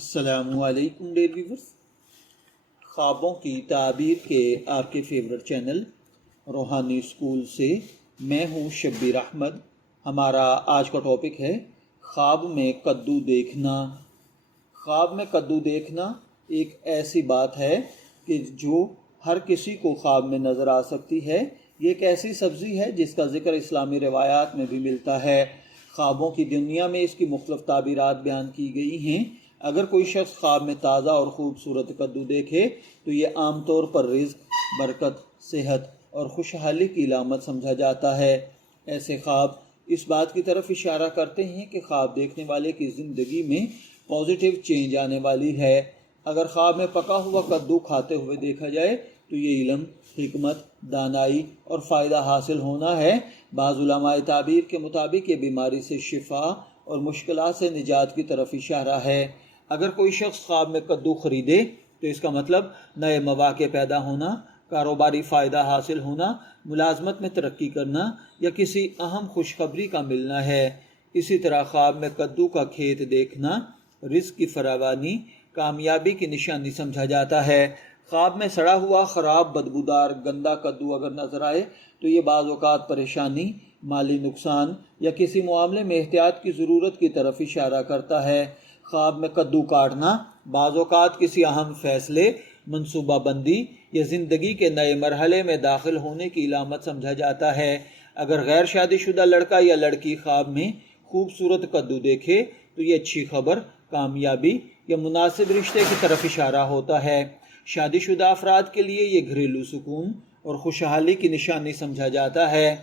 السلام علیکم dear viewers, خوابوں کی تعبیر کے آپ کے فیورٹ چینل روحانی اسکول سے میں ہوں شبیر احمد۔ ہمارا آج کا ٹاپک ہے خواب میں کدو دیکھنا۔ خواب میں کدو دیکھنا ایک ایسی بات ہے کہ جو ہر کسی کو خواب میں نظر آ سکتی ہے۔ یہ ایک ایسی سبزی ہے جس کا ذکر اسلامی روایات میں بھی ملتا ہے۔ خوابوں کی دنیا میں اس کی مختلف تعبیرات بیان کی گئی ہیں۔ اگر کوئی شخص خواب میں تازہ اور خوبصورت کدو دیکھے تو یہ عام طور پر رزق، برکت، صحت اور خوشحالی کی علامت سمجھا جاتا ہے۔ ایسے خواب اس بات کی طرف اشارہ کرتے ہیں کہ خواب دیکھنے والے کی زندگی میں پازیٹیو چینج آنے والی ہے۔ اگر خواب میں پکا ہوا کدو کھاتے ہوئے دیکھا جائے تو یہ علم، حکمت، دانائی اور فائدہ حاصل ہونا ہے۔ بعض علماء تعبیر کے مطابق یہ بیماری سے شفا اور مشکلات سے نجات کی طرف اشارہ ہے۔ اگر کوئی شخص خواب میں کدو خریدے تو اس کا مطلب نئے مواقع پیدا ہونا، کاروباری فائدہ حاصل ہونا، ملازمت میں ترقی کرنا یا کسی اہم خوشخبری کا ملنا ہے۔ اسی طرح خواب میں کدو کا کھیت دیکھنا رزق کی فراوانی، کامیابی کی نشانی سمجھا جاتا ہے۔ خواب میں سڑا ہوا، خراب، بدبودار، گندا کدو اگر نظر آئے تو یہ بعض اوقات پریشانی، مالی نقصان یا کسی معاملے میں احتیاط کی ضرورت کی طرف اشارہ کرتا ہے۔ خواب میں کدو کاٹنا بعض اوقات کسی اہم فیصلے، منصوبہ بندی یا زندگی کے نئے مرحلے میں داخل ہونے کی علامت سمجھا جاتا ہے۔ اگر غیر شادی شدہ لڑکا یا لڑکی خواب میں خوبصورت کدو دیکھے تو یہ اچھی خبر، کامیابی یا مناسب رشتے کی طرف اشارہ ہوتا ہے۔ شادی شدہ افراد کے لیے یہ گھریلو سکون اور خوشحالی کی نشانی سمجھا جاتا ہے۔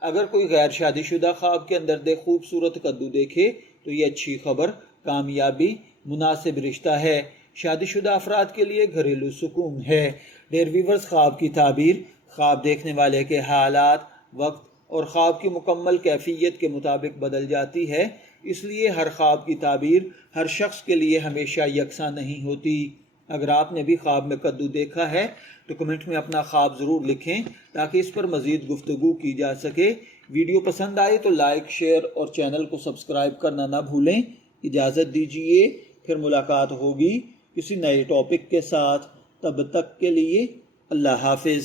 اگر کوئی غیر شادی شدہ خواب کے اندر خوبصورت کدو دیکھے تو یہ اچھی خبر، کامیابی، مناسب رشتہ ہے۔ شادی شدہ افراد کے لیے گھریلو سکون ہے۔ ڈیئر ویورز، خواب کی تعبیر خواب دیکھنے والے کے حالات، وقت اور خواب کی مکمل کیفیت کے مطابق بدل جاتی ہے، اس لیے ہر خواب کی تعبیر ہر شخص کے لیے ہمیشہ یکساں نہیں ہوتی۔ اگر آپ نے بھی خواب میں کدو دیکھا ہے تو کمنٹ میں اپنا خواب ضرور لکھیں تاکہ اس پر مزید گفتگو کی جا سکے۔ ویڈیو پسند آئے تو لائک، شیئر اور چینل کو سبسکرائب کرنا نہ بھولیں۔ اجازت دیجیے، پھر ملاقات ہوگی کسی نئے ٹاپک کے ساتھ۔ تب تک کے لیے اللہ حافظ۔